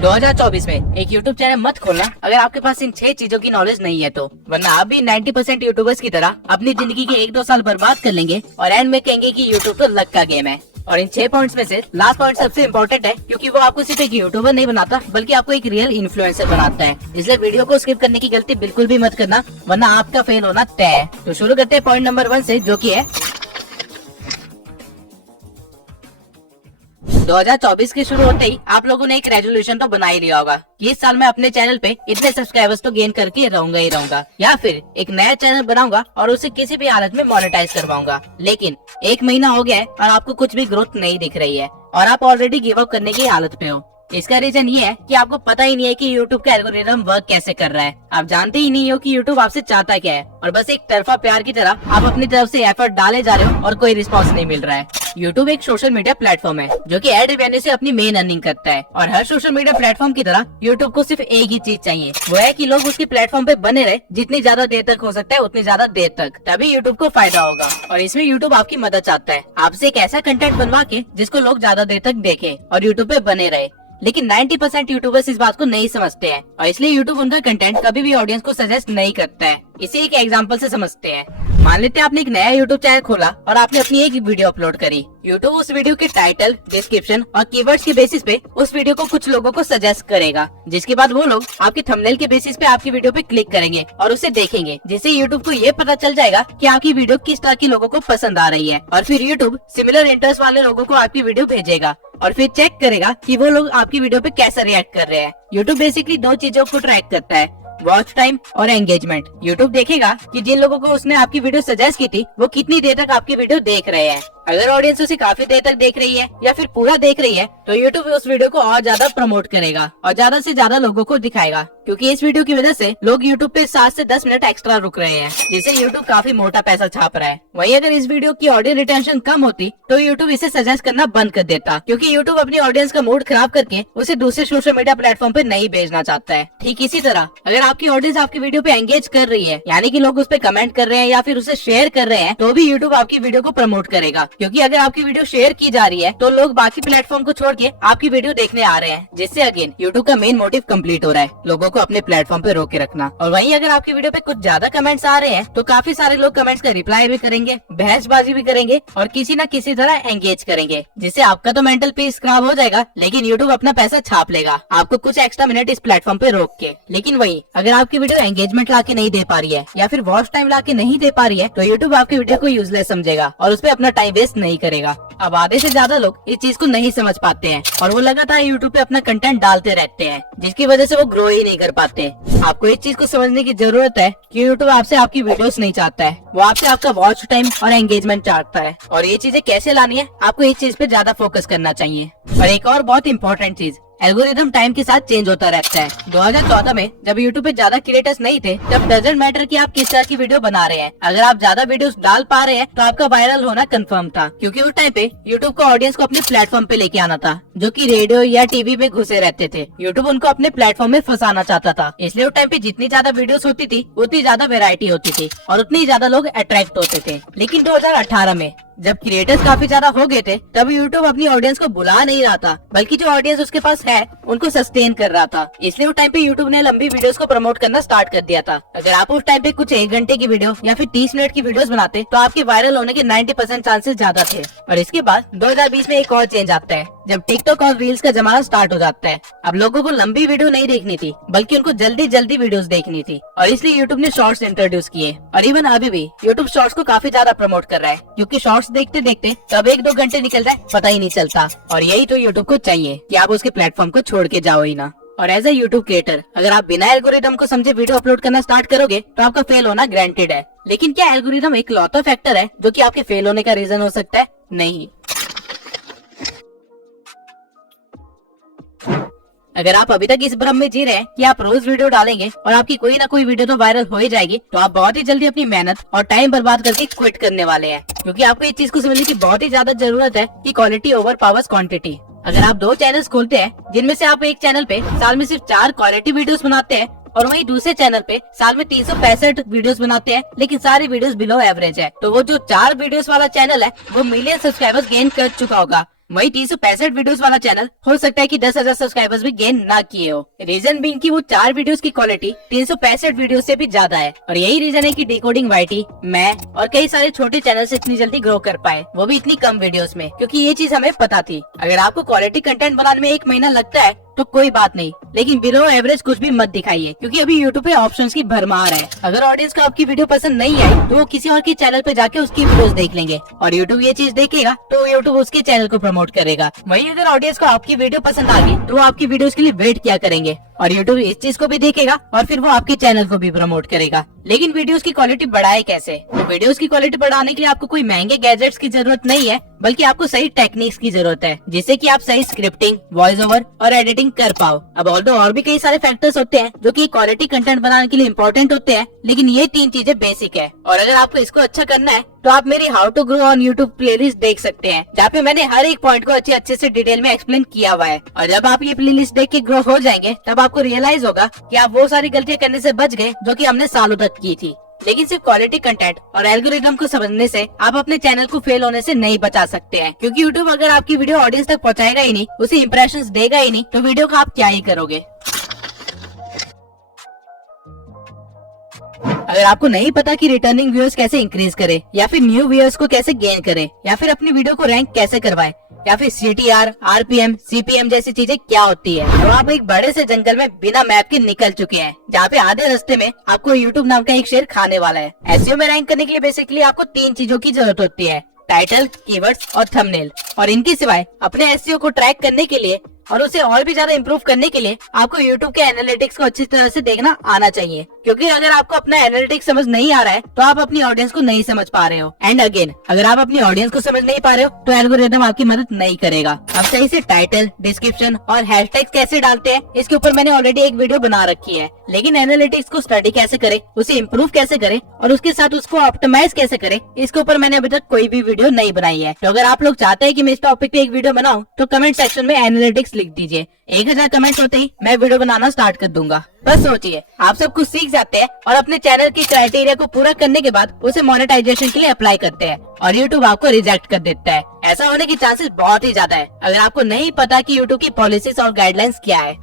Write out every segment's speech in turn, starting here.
2024 में एक YouTube channel मत खोलना अगर आपके पास इन 6 चीजों की नॉलेज नहीं है तो, वरना आप भी 90% यूट्यूबर्स की तरह अपनी जिंदगी के 1-2 साल बर्बाद कर लेंगे और एंड में कहेंगे कि यूट्यूब तो लक का गेम है। और इन 6 पॉइंट्स में से लास्ट पॉइंट सबसे इम्पोर्टेंट है, क्योंकि वो आपको सिर्फ एक यूट्यूबर नहीं बनाता बल्कि आपको एक रियल इन्फ्लुएंसर बनाता है। इसलिए वीडियो को स्किप करने की गलती बिल्कुल भी मत करना, वरना आपका फेल होना तय है। तो शुरू करते हैं पॉइंट नंबर 1 से, जो की है 2024 के शुरू होते ही आप लोगों ने एक रेजोल्यूशन तो बना ही लिया होगा कि इस साल मैं अपने चैनल पे इतने सब्सक्राइबर्स तो गेन करके रहूंगा ही रहूंगा, या फिर एक नया चैनल बनाऊंगा और उसे किसी भी हालत में मोनेटाइज करवाऊंगा। लेकिन 1 महीना हो गया है और आपको कुछ भी ग्रोथ नहीं दिख रही है और आप ऑलरेडी गिव अप करने की हालत पे हो। इसका रीजन ये है कि आपको पता ही नहीं है कि YouTube का एल्गोरिथम वर्क कैसे कर रहा है। आप जानते ही नहीं हो कि YouTube आपसे चाहता क्या है और बस एक तरफा प्यार की तरह आप अपनी तरफ से एफर्ट डाले जा रहे हो और कोई रिस्पॉन्स नहीं मिल रहा है। YouTube एक सोशल मीडिया प्लेटफॉर्म है जो कि एड रेवेन्यू से अपनी मेन अर्निंग करता है, और हर सोशल मीडिया प्लेटफॉर्म की तरह YouTube को सिर्फ एक ही चीज चाहिए, वो है कि लोग उसके प्लेटफॉर्म पे बने रहे। जितनी ज्यादा देर तक हो सकता है उतनी ज्यादा देर तक, तभी YouTube को फायदा होगा। और इसमें YouTube आपकी मदद चाहता है, आपसे एक ऐसा कंटेंट बनवा के जिसको लोग ज्यादा देर तक देखें और YouTube पे बने रहे। लेकिन 90% यूट्यूबर्स इस बात को नहीं समझते हैं और इसलिए यूट्यूब उनका कंटेंट कभी भी ऑडियंस को सजेस्ट नहीं करता है। इसे एक एग्जांपल से समझते हैं। मान लेते हैं आपने एक नया यूट्यूब चैनल खोला और आपने अपनी एक वीडियो अपलोड करी। यूट्यूब उस वीडियो के टाइटल, डिस्क्रिप्शन और कीवर्ड्स के बेसिस पे उस वीडियो को कुछ लोगों को सजेस्ट करेगा, जिसके बाद वो लोग आपके थंबनेल के बेसिस पे आपकी वीडियो पे क्लिक करेंगे और उसे देखेंगे, जिससे यूट्यूब को ये पता चल जाएगा कि आपकी वीडियो किस तरह के लोगों को पसंद आ रही है। और फिर यूट्यूब सिमिलर इंटरेस्ट वाले लोगों को आपकी वीडियो भेजेगा और फिर चेक करेगा कि वो लोग आपकी वीडियो पे कैसे रिएक्ट कर रहे हैं। यूट्यूब बेसिकली 2 चीजों को ट्रैक करता है, वॉच टाइम और एंगेजमेंट। यूट्यूब देखेगा कि जिन लोगों को उसने आपकी वीडियो सजेस्ट की थी वो कितनी देर तक आपकी वीडियो देख रहे हैं। अगर ऑडियंस उसे काफी देर तक देख रही है या फिर पूरा देख रही है तो यूट्यूब उस वीडियो को और ज्यादा प्रमोट करेगा और ज्यादा से ज्यादा लोगों को दिखाएगा, क्योंकि इस वीडियो की वजह से लोग यूट्यूब पे 7 से 10 मिनट एक्स्ट्रा रुक रहे हैं, जिससे यूट्यूब काफी मोटा पैसा छाप रहा है। वहीं अगर इस वीडियो की ऑडियंस रिटेंशन कम होती तो यूट्यूब इसे सजेस्ट करना बंद कर देता, क्योंकि यूट्यूब अपनी ऑडियंस का मूड खराब करके उसे दूसरे सोशल मीडिया प्लेटफॉर्म पे नहीं भेजना चाहता है। ठीक इसी तरह अगर आपकी ऑडियंस आपकी वीडियो पे एंगेज कर रही है, यानी कि लोग उस पे कमेंट कर रहे हैं या फिर उसे शेयर कर रहे हैं, तो भी यूट्यूब आपकी वीडियो को प्रमोट करेगा, क्योंकि अगर आपकी वीडियो शेयर की जा रही है तो लोग बाकी प्लेटफॉर्म को छोड़ के आपकी वीडियो देखने आ रहे हैं, जिससे अगेन यूट्यूब का मेन मोटिव कंप्लीट हो रहा है, लोगों को अपने प्लेटफॉर्म पे रोके रखना। और वहीं अगर आपकी वीडियो पे कुछ ज्यादा कमेंट्स आ रहे हैं तो काफी सारे लोग कमेंट्स का रिप्लाई भी करेंगे, बहसबाजी भी करेंगे और किसी न किसी तरह एंगेज करेंगे, जिससे आपका तो मेंटल पीस खराब हो जाएगा, लेकिन यूट्यूब अपना पैसा छाप लेगा आपको कुछ एक्स्ट्रा मिनट इस प्लेटफॉर्म पे रोक के। लेकिन वही अगर आपकी वीडियो एंगेजमेंट ला के नहीं दे पा रही है या फिर वॉच टाइम ला के नहीं दे पा रही है तो यूट्यूब आपकी वीडियो को यूजलेस समझेगा और उस पर अपना टाइम वेस्ट नहीं करेगा। अब आधे से ज्यादा लोग इस चीज को नहीं समझ पाते हैं और वो लगातार यूट्यूब पे अपना कंटेंट डालते रहते हैं, जिसकी वजह से वो ग्रो ही नहीं कर पाते। आपको इस चीज को समझने की जरूरत है कि यूट्यूब आपसे आपकी वीडियोस नहीं चाहता है, वो आपसे आपका वॉच टाइम और एंगेजमेंट चाहता है। और ये चीजें कैसे लानी है, आपको इस चीज पे ज्यादा फोकस करना चाहिए। और एक और बहुत इंपॉर्टेंट चीज, एल्गोरिथम टाइम के साथ चेंज होता रहता है। 2014 में जब यूट्यूब पे ज्यादा क्रिएटर्स नहीं थे तब डजंट मैटर कि आप किस तरह की वीडियो बना रहे हैं, अगर आप ज्यादा वीडियोस डाल पा रहे हैं तो आपका वायरल होना कंफर्म था, क्योंकि उस टाइम पे यूट्यूब को ऑडियंस को अपने प्लेटफॉर्म पे लेके आना था, जो कि रेडियो या टीवी में घुसे रहते थे। यूट्यूब उनको अपने प्लेटफॉर्म में फंसाना चाहता था, इसलिए उस टाइम पे जितनी ज्यादा वीडियोस होती थी उतनी ज्यादा वेरायटी होती थी और उतनी ज्यादा लोग अट्रैक्ट होते थे। लेकिन 2018 में जब क्रिएटर्स काफी ज्यादा हो गए थे तब यूट्यूब अपनी ऑडियंस को बुला नहीं रहा था, बल्कि जो ऑडियंस उसके पास है उनको सस्टेन कर रहा था। इसलिए उस टाइम पे यूट्यूब ने लंबी वीडियोस को प्रमोट करना स्टार्ट कर दिया था। अगर आप उस टाइम पे कुछ 1 घंटे की वीडियो या फिर 30 मिनट की वीडियोस बनाते तो आपके वायरल होने के 90% चांसेस ज्यादा थे। और इसके बाद 2020 में एक और चेंज आता है, जब टिकटॉक और रील्स का जमाना स्टार्ट हो जाता है। अब लोगों को लंबी वीडियो नहीं देखनी थी, बल्कि उनको जल्दी जल्दी वीडियोस देखनी थी, और इसलिए यूट्यूब ने शॉर्ट्स इंट्रोड्यूस किए। और इवन अभी भी यूट्यूब शॉर्ट्स को काफी ज्यादा प्रमोट कर रहा है, क्योंकि शॉर्ट्स देखते देखते कब 1-2 घंटे निकल जाए पता ही नहीं चलता। और यही तो यूट्यूब को चाहिए कि आप उसके प्लेटफॉर्म को छोड़ के जाओ ही ना। और एज ए यूट्यूब क्रिएटर अगर आप बिना एल्गोरिथम को समझे वीडियो अपलोड करना स्टार्ट करोगे तो आपका फेल होना ग्रांटेड है। लेकिन क्या एल्गोरिथम एक लौता फैक्टर है जो कि आपके फेल होने का रीजन हो सकता है? नहीं। अगर आप अभी तक इस भ्रम में जी रहे हैं कि आप रोज वीडियो डालेंगे और आपकी कोई ना कोई वीडियो तो वायरल हो ही जाएगी, तो आप बहुत ही जल्दी अपनी मेहनत और टाइम बर्बाद करके क्विट करने वाले हैं, क्योंकि आपको इस चीज को समझने की बहुत ही ज्यादा जरूरत है कि क्वालिटी ओवर पावर्स क्वांटिटी। अगर आप 2 चैनल्स खोलते हैं जिनमें से आप एक चैनल पे साल में सिर्फ 4 क्वालिटी वीडियोस बनाते हैं और वहीं दूसरे चैनल पे साल में 365 वीडियोस बनाते हैं, लेकिन सारी वीडियोस बिलो एवरेज है, तो वो जो 4 वीडियोस वाला चैनल है वो मिलियन सब्सक्राइबर्स गेन कर चुका होगा, वही 365 वीडियोस वाला चैनल हो सकता है कि 10,000 सब्सक्राइबर्स भी गेन ना किए हो। रीजन बीइंग कि वो 4 वीडियोस की क्वालिटी 365 वीडियो से भी ज्यादा है और यही रीजन है कि डिकोडिंग वाईटी, मैं और कई सारे छोटे चैनल से इतनी जल्दी ग्रो कर पाए, वो भी इतनी कम वीडियोस में, क्योंकि ये चीज हमें पता थी। अगर आपको क्वालिटी कंटेंट बनाने में 1 महीना लगता है तो कोई बात नहीं, लेकिन बिलो एवरेज कुछ भी मत दिखाइए, क्योंकि अभी यूट्यूब पे ऑप्शंस की भरमार है। अगर ऑडियंस को आपकी वीडियो पसंद नहीं आई तो वो किसी और के चैनल पे जाके उसकी वीडियोस देख लेंगे और यूट्यूब ये चीज देखेगा तो यूट्यूब उसके चैनल को प्रमोट करेगा। वहीं अगर ऑडियंस को आपकी वीडियो पसंद आ गई तो वो आपकी वीडियोस के लिए वेट क्या करेंगे और यूट्यूब इस चीज को भी देखेगा और फिर वो आपके चैनल को भी प्रमोट करेगा। लेकिन वीडियोस की क्वालिटी बढ़ाए कैसे? तो वीडियोस की क्वालिटी बढ़ाने के लिए आपको कोई महंगे गैजेट्स की जरूरत नहीं है, बल्कि आपको सही टेक्निक्स की जरूरत है, जिससे कि आप सही स्क्रिप्टिंग, वॉइस ओवर और एडिटिंग कर पाओ। अब ऑल्दो और भी कई सारे फैक्टर्स होते हैं जो कि क्वालिटी कंटेंट बनाने के लिए इम्पोर्टेंट होते हैं, लेकिन ये 3 चीजें बेसिक है। और अगर आपको इसको अच्छा करना है तो आप मेरी how to grow on YouTube playlist देख सकते हैं, जहाँ पे मैंने हर एक पॉइंट को अच्छे से डिटेल में एक्सप्लेन किया हुआ है। और जब आप ये प्लेलिस्ट देख के ग्रो हो जाएंगे तब आपको रियलाइज होगा कि आप वो सारी गलतियां करने से बच गए जो कि हमने सालों तक की थी। लेकिन सिर्फ क्वालिटी कंटेंट और एल्गोरिथम को समझने से आप अपने चैनल को फेल होने से नहीं बचा सकते हैं, क्योंकि यूट्यूब अगर आपकी वीडियो ऑडियंस तक पहुंचाएगा ही नहीं, उसे इंप्रेशंस देगा ही नहीं, तो वीडियो का आप क्या ही करोगे। अगर आपको नहीं पता कि रिटर्निंग व्यूअर्स कैसे इंक्रीज करे, या फिर न्यू व्यूअर्स को कैसे गेन करे, या फिर अपनी वीडियो को रैंक कैसे करवाए, या फिर CTR, RPM, CPM जैसी चीजें क्या होती है, तो आप एक बड़े से जंगल में बिना मैप के निकल चुके हैं, जहाँ पे आधे रास्ते में आपको YouTube नाम का एक शेर खाने वाला है। SEO में रैंक करने के लिए बेसिकली आपको 3 चीजों की जरूरत होती है: टाइटल, कीवर्ड्स और थंबनेल। और इनके सिवाय अपने SEO को ट्रैक करने के लिए और उसे और भी ज्यादा इम्प्रूव करने के लिए आपको YouTube के एनालिटिक्स को अच्छी तरह से देखना आना चाहिए, क्योंकि अगर आपको अपना एनालिटिक्स समझ नहीं आ रहा है तो आप अपनी ऑडियंस को नहीं समझ पा रहे हो। एंड अगेन, अगर आप अपनी ऑडियंस को समझ नहीं पा रहे हो तो एल्गोरिथम आपकी मदद नहीं करेगा। अब सही से टाइटल, डिस्क्रिप्शन और हैशटैग्स कैसे डालते हैं, इसके ऊपर मैंने ऑलरेडी एक वीडियो बना रखी है। लेकिन एनालिटिक्स को स्टडी कैसे करे, उसे इम्प्रूव कैसे करे और उसके साथ उसको ऑप्टिमाइज कैसे करे, इसके ऊपर मैंने अभी तक कोई भी वीडियो नहीं बनाई है। तो अगर आप लोग चाहते हैं कि मैं इस टॉपिक पे एक वीडियो बनाऊं तो कमेंट सेक्शन में एनालिटिक्स लिख दीजिए। 1000 कमेंट होते ही मैं वीडियो बनाना स्टार्ट कर दूंगा। बस सोचिए, आप सब कुछ सीख जाते हैं और अपने चैनल की क्राइटेरिया को पूरा करने के बाद उसे मोनेटाइजेशन के लिए अप्लाई करते हैं और YouTube आपको रिजेक्ट कर देता है। ऐसा होने की चांसेस बहुत ही ज्यादा है अगर आपको नहीं पता कि YouTube की पॉलिसीज और गाइडलाइंस क्या है।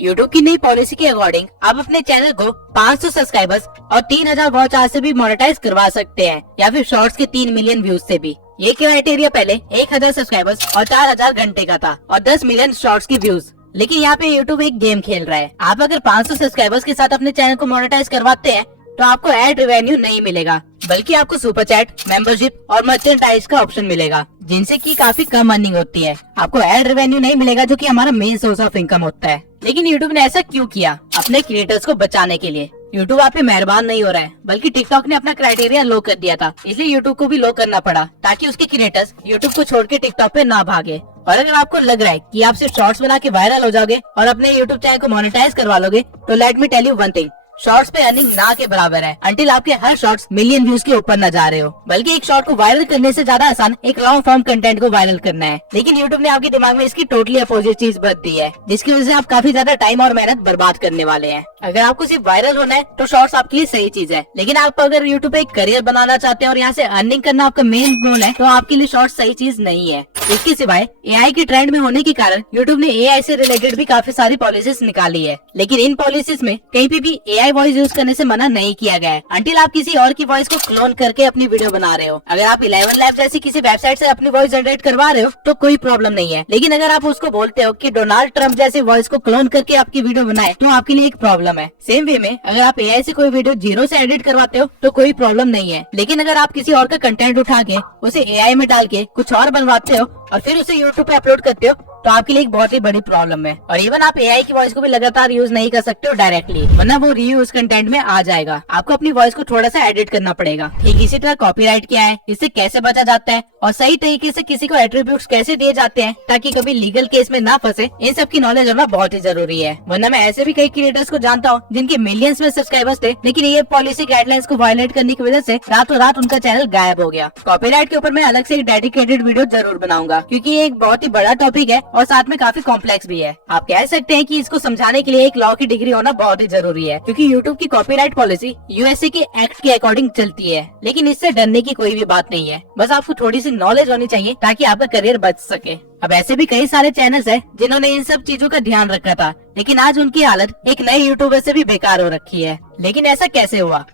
YouTube की नई पॉलिसी के अकॉर्डिंग आप अपने चैनल को 500 सब्सक्राइबर्स और 3000 वॉच आवर से भी मोनेटाइज करवा सकते हैं, या फिर शॉर्ट्स के 3 मिलियन व्यूज से भी। ये क्राइटेरिया पहले 1000 सब्सक्राइबर्स और 4000 घंटे का था और 10 मिलियन शॉर्ट्स की व्यूज। लेकिन यहाँ पे YouTube एक गेम खेल रहा है। आप अगर 500 सब्सक्राइबर्स के साथ अपने चैनल को मोनेटाइज करवाते हैं तो आपको एड रेवेन्यू नहीं मिलेगा, बल्कि आपको सुपर चैट, मेंबरशिप और मर्चेंडाइज का ऑप्शन मिलेगा, जिनसे की काफी कम अर्निंग होती है। आपको एड रेवेन्यू नहीं मिलेगा, जो कि हमारा मेन सोर्स ऑफ इनकम होता है। लेकिन YouTube ने ऐसा क्यों किया? अपने क्रिएटर्स को बचाने के लिए। YouTube आप पे मेहरबान नहीं हो रहा है, बल्कि टिकटॉक ने अपना क्राइटेरिया लो कर दिया था, इसलिए YouTube को भी लो करना पड़ा, ताकि उसके क्रिएटर्स YouTube को छोड़ के टिकटॉक पे ना भागे। और अगर आपको लग रहा है कि आप सिर्फ शॉर्ट्स बना के वायरल हो जाओगे और अपने YouTube चैनल को मोनेटाइज करवा लोगे, तो let me tell you one thing, shorts पे अर्निंग ना के बराबर है, अंटिल आपके हर शॉर्ट्स मिलियन व्यूज के ऊपर न जा रहे हो। बल्कि एक शॉर्ट को वायरल करने से ज्यादा आसान एक लॉन्ग फॉर्म कंटेंट को वायरल करना है। लेकिन YouTube ने आपके दिमाग में इसकी टोटली अपोजिट चीज भर दी है, जिसकी वजह से आप काफी ज्यादा टाइम और मेहनत बर्बाद करने वाले हैं। अगर आपको सिर्फ वायरल होना है तो शॉर्ट्स आपके लिए सही चीज है, लेकिन आप अगर YouTube पे एक करियर बनाना चाहते हैं और यहाँ से अर्निंग करना आपका मेन गोल है, तो आपके लिए शॉर्ट्स सही चीज नहीं है। इसके सिवाय AI के ट्रेंड में होने के कारण YouTube ने AI से रिलेटेड भी काफी सारी पॉलिसीज निकाली है, लेकिन इन पॉलिसीज में कहीं पे भी AI वॉइस यूज करने से मना नहीं किया गया है, अंटिल आप किसी और की वॉइस को क्लोन करके अपनी वीडियो बना रहे हो। अगर आप 11 लैब जैसी किसी वेबसाइट से अपनी वॉइस जनरेट करवा रहे हो तो कोई प्रॉब्लम नहीं है, लेकिन अगर आप उसको बोलते हो कि डोनाल्ड ट्रम्प जैसी वॉइस को क्लोन करके आपकी वीडियो बनाए, तो आपके लिए एक प्रॉब्लम है। सेम वे में अगर आप AI से कोई वीडियो 0 से एडिट करवाते हो तो कोई प्रॉब्लम नहीं है, लेकिन अगर आप किसी और का कंटेंट उठा के उसे AI में डाल के कुछ और बनवाते हो और फिर उसे YouTube पे अपलोड करते हो, तो आपके लिए एक बहुत ही बड़ी प्रॉब्लम है। और इवन आप AI की वॉइस को भी लगातार यूज नहीं कर सकते हो डायरेक्टली, वरना वो रीयूज कंटेंट में आ जाएगा। आपको अपनी वॉइस को थोड़ा सा एडिट करना पड़ेगा। ठीक इसी तरह कॉपीराइट क्या है, इससे कैसे बचा जाता है और सही तरीके से किसी को एट्रीब्यूट्स कैसे दिए जाते हैं ताकि कभी लीगल केस में ना फंसे, इन सब की नॉलेज होना बहुत ही जरूरी है। वरना मैं ऐसे भी कई क्रिएटर्स को जानता हूँ जिनके मिलियंस में सब्सक्राइबर्स थे, लेकिन ये पॉलिसी गाइडलाइंस को वायलेट करने की वजह से रातों रात उनका चैनल गायब हो गया। कॉपीराइट के ऊपर मैं अलग से एक डेडिकेटेड वीडियो जरूर बनाऊंगा, क्योंकि ये एक बहुत ही बड़ा टॉपिक है और साथ में काफी कॉम्प्लेक्स भी है। आप कह सकते हैं कि इसको समझाने के लिए एक लॉ की डिग्री होना बहुत ही जरूरी है, क्योंकि यूट्यूब की कॉपीराइट पॉलिसी यूएसए के एक्ट के अकॉर्डिंग चलती है। लेकिन इससे डरने की कोई भी बात नहीं है, बस आपको थोड़ी सी नॉलेज होनी चाहिए ताकि आपका करियर बच सके। अब ऐसे भी कई सारे चैनल्स हैं जिन्होंने इन सब चीजों का ध्यान रखा था, लेकिन आज उनकी हालत एक नए यूट्यूबर से भी बेकार हो रखी है। लेकिन ऐसा कैसे हुआ?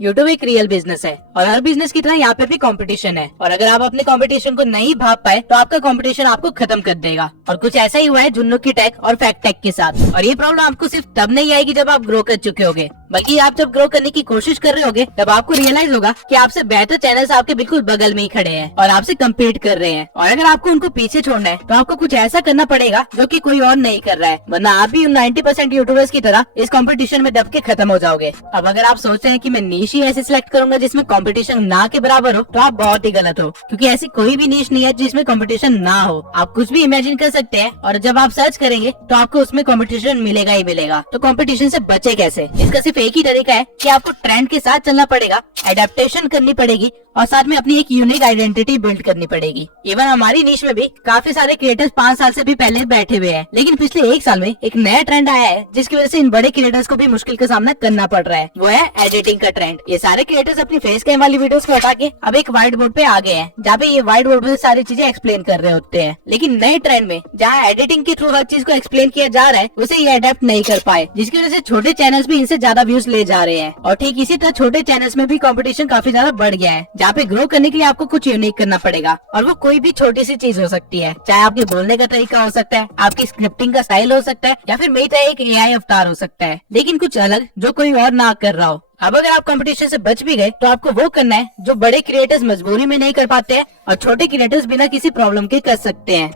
यूट्यूब एक रियल बिजनेस है और हर बिजनेस की तरह यहाँ पे भी कंपटीशन है, और अगर आप अपने कंपटीशन को नहीं भाप पाए तो आपका कंपटीशन आपको खत्म कर देगा। और कुछ ऐसा ही हुआ है जुन्नू की टेक और फैक्ट टेक के साथ। और ये प्रॉब्लम आपको सिर्फ तब नहीं आएगी जब आप ग्रो कर चुके होगे, बल्कि आप जब ग्रो करने की कोशिश कर रहे होगे तब आपको रियलाइज होगा कि आपसे बेहतर चैनल्स आपके बिल्कुल बगल में ही खड़े हैं और आपसे कम्पीट कर रहे हैं। और अगर आपको उनको पीछे छोड़ना है तो आपको कुछ ऐसा करना पड़ेगा जो कि कोई और नहीं कर रहा है, वरना आप भी 90% यूट्यूबर्स की तरह इस कंपटीशन में दब के खत्म हो जाओगे। अब अगर आप सोच रहे हैं कि मैं नीश ही ऐसे सिलेक्ट करूंगा जिसमें कंपटीशन ना के बराबर हो, तो आप बहुत ही गलत हो, क्योंकि ऐसी कोई भी नीश नहीं है जिसमें कंपटीशन ना हो। आप कुछ भी इमेजिन कर सकते हैं और जब आप सर्च करेंगे तो आपको उसमें कंपटीशन मिलेगा ही मिलेगा। तो कंपटीशन से बचे कैसे? इसका सिर्फ एक ही तरीका है कि आपको ट्रेंड के साथ चलना पड़ेगा, एडेप्टेशन करनी पड़ेगी और साथ में अपनी एक यूनिक आइडेंटिटी बिल्ड करनी पड़ेगी। इवन हमारी नीश में भी काफी सारे क्रिएटर्स 5 साल से भी पहले बैठे हुए हैं, लेकिन पिछले 1 साल में एक नया ट्रेंड आया है जिसकी वजह से इन बड़े क्रिएटर्स को भी मुश्किल का सामना करना पड़ रहा है। वो है एडिटिंग का ट्रेंड। ये सारे क्रिएटर्स अपनी फेस कैम वाली वीडियोस को हटा के अब एक व्हाइट बोर्ड पे आ गए हैं, जहाँ पे ये व्हाइट बोर्ड पे सारी चीजें एक्सप्लेन कर रहे होते हैं। लेकिन नए ट्रेंड में जहाँ एडिटिंग के थ्रू हर चीज को एक्सप्लेन किया जा रहा है, उसे ये अडेप्ट नहीं कर पाए, जिसकी वजह से छोटे चैनल्स भी इनसे ज्यादा व्यूज ले जा रहे हैं। और ठीक इसी तरह छोटे चैनल्स में भी कंपटीशन काफी ज्यादा बढ़ गया है, जहाँ पे ग्रो करने के लिए आपको कुछ यूनिक करना पड़ेगा। और वो कोई भी छोटी सी चीज हो सकती है, चाहे आपके बोलने का तरीका हो सकता है, आपकी स्क्रिप्टिंग का स्टाइल हो सकता है, या फिर मेरी तरह एक एआई अवतार हो सकता है, लेकिन कुछ अलग जो कोई और ना कर रहा हो। अब अगर आप कंपटीशन से बच भी गए तो आपको वो करना है जो बड़े क्रिएटर्स मजबूरी में नहीं कर पाते हैं और छोटे क्रिएटर्स बिना किसी प्रॉब्लम के कर सकते हैं।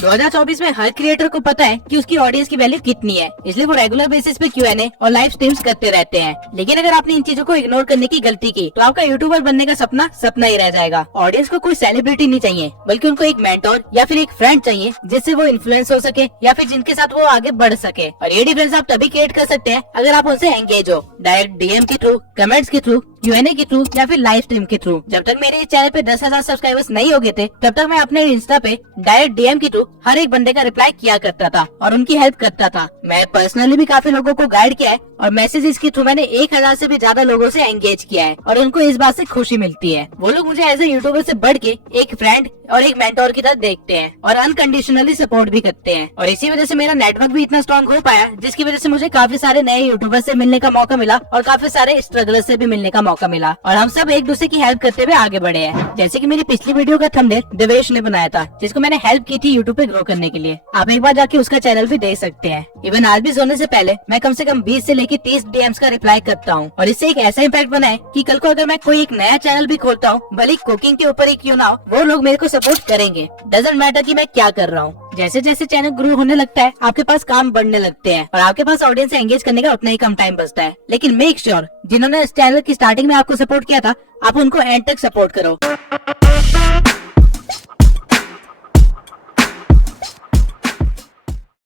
2024 में हर क्रिएटर को पता है कि उसकी ऑडियंस की वैल्यू कितनी है, इसलिए वो रेगुलर बेसिस पे Q&A और लाइव स्ट्रीम्स करते रहते हैं। लेकिन अगर आपने इन चीजों को इग्नोर करने की गलती की तो आपका यूट्यूबर बनने का सपना सपना ही रह जाएगा। ऑडियंस को कोई सेलिब्रिटी नहीं चाहिए, बल्कि उनको एक मेंटोर या फिर एक फ्रेंड चाहिए जिससे वो इन्फ्लुएंस हो सके या फिर जिनके साथ वो आगे बढ़ सके। और ये डिफरेंस आप तभी क्रिएट कर सकते हैं अगर आप उनसे एंगेज हो, डायरेक्ट डीएम के थ्रू, कमेंट्स के थ्रू, Q&A के थ्रू या फिर लाइव स्ट्रीम के थ्रू। जब तक मेरे इस चैनल पे 10,000 सब्सक्राइबर्स नहीं हो गए थे, तब तक मैं अपने इंस्टा पे डायरेक्ट डीएम के थ्रू हर एक बंदे का रिप्लाई किया करता था और उनकी हेल्प करता था। मैं पर्सनली भी काफी लोगों को गाइड किया है और मैसेजेस के थ्रू मैंने 1000 से भी ज्यादा लोगों से एंगेज किया है और उनको इस बात से खुशी मिलती है। वो लोग मुझे एज ए यूट्यूबर से बढ़ के एक फ्रेंड और एक मेंटोर की तरह देखते हैं और अनकंडीशनली सपोर्ट भी करते हैं। और इसी वजह से मेरा नेटवर्क भी इतना स्ट्रॉन्ग हो पाया, जिसकी वजह से मुझे काफी सारे नए यूट्यूबर से मिलने का मौका मिला और काफी सारे स्ट्रगलर से भी मिलने का मौका मिला। और हम सब एक दूसरे की हेल्प करते हुए आगे बढ़े हैं। जैसे कि मेरी पिछली वीडियो का थंबनेल देवेश ने बनाया था, जिसको मैंने हेल्प की थी यूट्यूब पे ग्रो करने के लिए। आप एक बार जाके उसका चैनल भी देख सकते हैं। इवन आज भी सोने से पहले मैं कम से कम 20 से लेकर 30 डीएम्स का रिप्लाई करता हूँ और इससे एक ऐसा इम्पैक्ट बना है कि कल को अगर मैं कोई एक नया चैनल भी खोलता हूँ, भले कुकिंग के ऊपर ही क्यों ना हो, वो लोग मेरे को सपोर्ट करेंगे। डजंट मैटर कि मैं क्या कर रहा हूँ। जैसे जैसे चैनल ग्रो होने लगता है, आपके पास काम बढ़ने लगते हैं और आपके पास ऑडियंस से एंगेज करने का उतना ही कम टाइम बचता है। लेकिन मेक श्योर जिन्होंने इस चैनल की स्टार्टिंग में आपको सपोर्ट किया था, आप उनको एंड तक सपोर्ट करो।